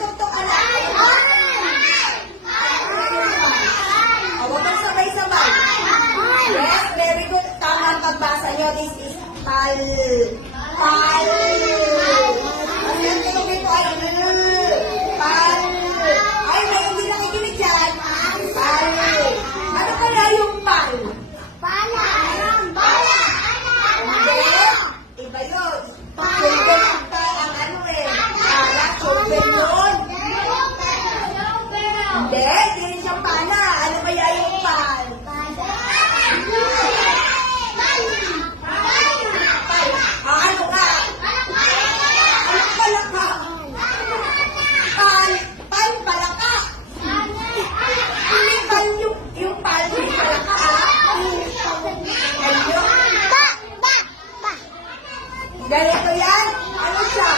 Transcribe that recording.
Tutok ka na. Huwag kang sabay-sabay. Yes, very good. Tama ang pagbasa nyo. This is pal. Pal. Kasi ang tunog nito ay pal. Ay, may hindi nakikinig dyan. Pal. Ano kaya yung pal? Pala. Pala. Hindi. Iba yun. Shoulder ang ano eh. Pala, shoulder yun. Hindi, hindi rin siyang pala. Ano kaya yung pal? Ano ka? Anong pala ka? Pal. Pal pala ka. Hindi pal yung pal. Hindi pala ka Ayun. Ganito yan. Ano siya?